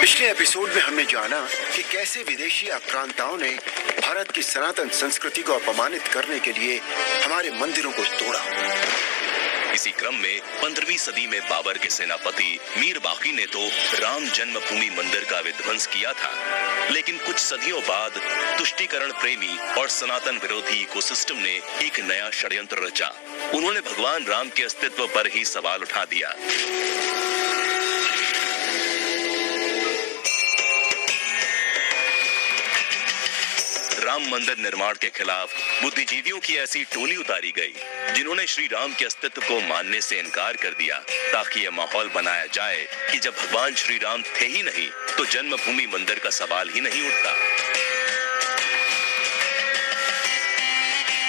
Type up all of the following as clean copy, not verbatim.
पिछले एपिसोड में हमने जाना कि कैसे विदेशी आक्रांताओं ने भारत की सनातन संस्कृति को अपमानित करने के लिए हमारे मंदिरों को तोड़ा। इसी क्रम में 15वीं सदी में बाबर के सेनापति मीर बाकी ने तो राम जन्मभूमि मंदिर का विध्वंस किया था, लेकिन कुछ सदियों बाद तुष्टीकरण प्रेमी और सनातन विरोधी इकोसिस्टम ने एक नया षड्यंत्र रचा। उन्होंने भगवान राम के अस्तित्व पर ही सवाल उठा दिया। राम मंदिर निर्माण के खिलाफ बुद्धिजीवियों की ऐसी टोली उतारी गई, जिन्होंने श्री राम के अस्तित्व को मानने से इनकार कर दिया, ताकि यह माहौल बनाया जाए कि जब भगवान श्री राम थे ही नहीं तो जन्मभूमि मंदिर का सवाल ही नहीं उठता।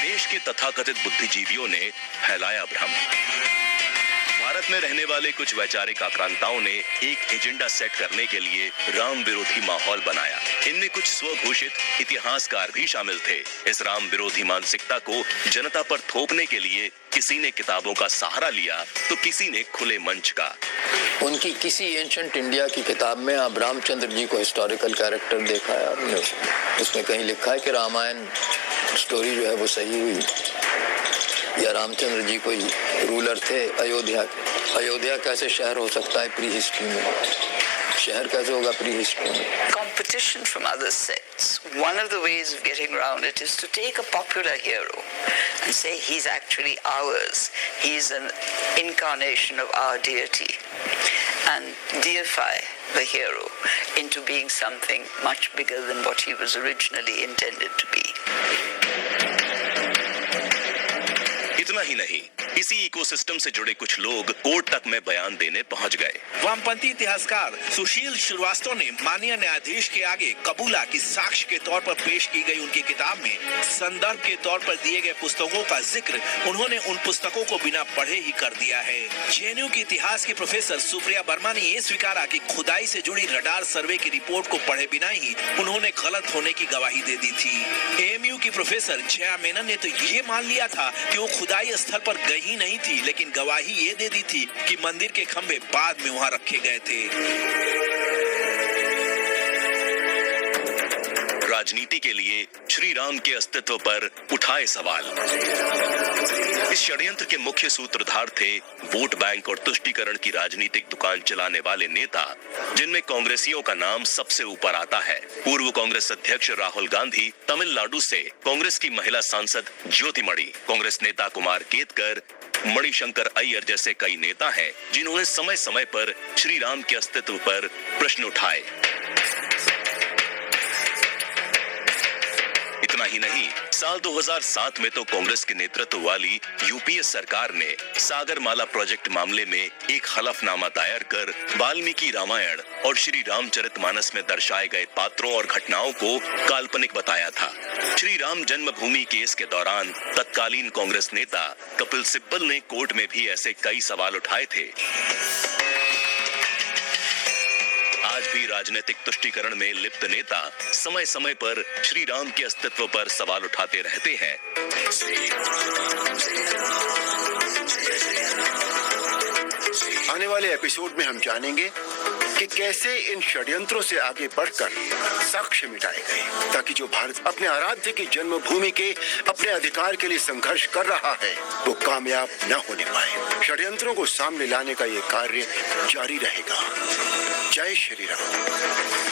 देश के तथाकथित बुद्धिजीवियों ने फैलाया भ्रम। भारत में रहने वाले कुछ वैचारिक आक्रांताओं ने एक एजेंडा सेट करने के लिए राम विरोधी माहौल बनाया। इनमें कुछ स्वघोषित इतिहासकार भी शामिल थे। इस राम विरोधी मानसिकता को जनता पर थोपने के लिए किसी ने किताबों का सहारा लिया तो किसी ने खुले मंच का। उनकी किसी एंशंट इंडिया की किताब में आप रामचंद्र जी को हिस्टोरिकल कैरेक्टर देखा है आपने? उसमें कहीं लिखा है कि रामायण स्टोरी जो है वो सही हुई, या रामचंद्र जी कोई रूलर थे अयोध्या के? अयोध्या कैसे शहर हो सकता है प्री हिस्ट्री में? शहर कैसे होगा प्री हिस्ट्री में? Competition from other sects. One of the ways of getting around it is to take a popular hero and say he's actually ours. He's an incarnation of our deity, and deify the hero into being something much bigger than what he was originally intended to be. इतना ही नहीं, इसी ecosystem से जुड़े कुछ लोग court तक में बयान देने पहुंच गए। वामपंथी इतिहासकार सुशील श्रीवास्तव ने माननीय न्यायाधीश के आगे कबूला की साक्ष्य के तौर पर पेश की गई उनकी किताब में संदर्भ के तौर पर दिए गए पुस्तकों का जिक्र उन्होंने उन पुस्तकों को बिना पढ़े ही कर दिया है। जेएनयू के इतिहास के प्रोफेसर सुप्रिया वर्मा ने ये स्वीकारा कि खुदाई से जुड़ी रडार सर्वे की रिपोर्ट को पढ़े बिना ही उन्होंने गलत होने की गवाही दे दी थी। एएमयू की प्रोफेसर जया मेनन ने तो ये मान लिया था कि वो खुदाई स्थल पर गई ही नहीं थी, लेकिन गवाही ये दे दी थी कि मंदिर के खंभे बाद में वहां रखे गए थे। राजनीति के लिए श्री राम के अस्तित्व पर उठाए सवाल। इस षड्यंत्र के मुख्य सूत्रधार थे वोट बैंक और तुष्टीकरण की राजनीतिक दुकान चलाने वाले नेता, जिनमें कांग्रेसियों का नाम सबसे ऊपर आता है। पूर्व कांग्रेस अध्यक्ष राहुल गांधी, तमिलनाडु से कांग्रेस की महिला सांसद ज्योतिमणि, कांग्रेस नेता कुमार केतकर, मणिशंकर अय्यर जैसे कई नेता हैं, जिन्होंने समय समय पर श्री राम के अस्तित्व पर प्रश्न उठाए। इतना ही नहीं, साल 2007 में तो कांग्रेस के नेतृत्व वाली यूपीए सरकार ने सागरमाला प्रोजेक्ट मामले में एक हलफनामा दायर कर वाल्मीकि रामायण और श्री रामचरितमानस में दर्शाए गए पात्रों और घटनाओं को काल्पनिक बताया था। श्री राम जन्मभूमि केस के दौरान तत्कालीन कांग्रेस नेता कपिल सिब्बल ने कोर्ट में भी ऐसे कई सवाल उठाए थे। आज भी राजनीतिक तुष्टीकरण में लिप्त नेता समय समय पर श्री राम के अस्तित्व पर सवाल उठाते रहते हैं। आने वाले एपिसोड में हम जानेंगे कि कैसे इन षड्यंत्रों से आगे बढ़कर साक्ष्य मिटाए गए, ताकि जो भारत अपने आराध्य की जन्मभूमि के अपने अधिकार के लिए संघर्ष कर रहा है वो कामयाब न होने पाए। षड्यंत्रों को सामने लाने का ये कार्य जारी रहेगा। जय श्री राम।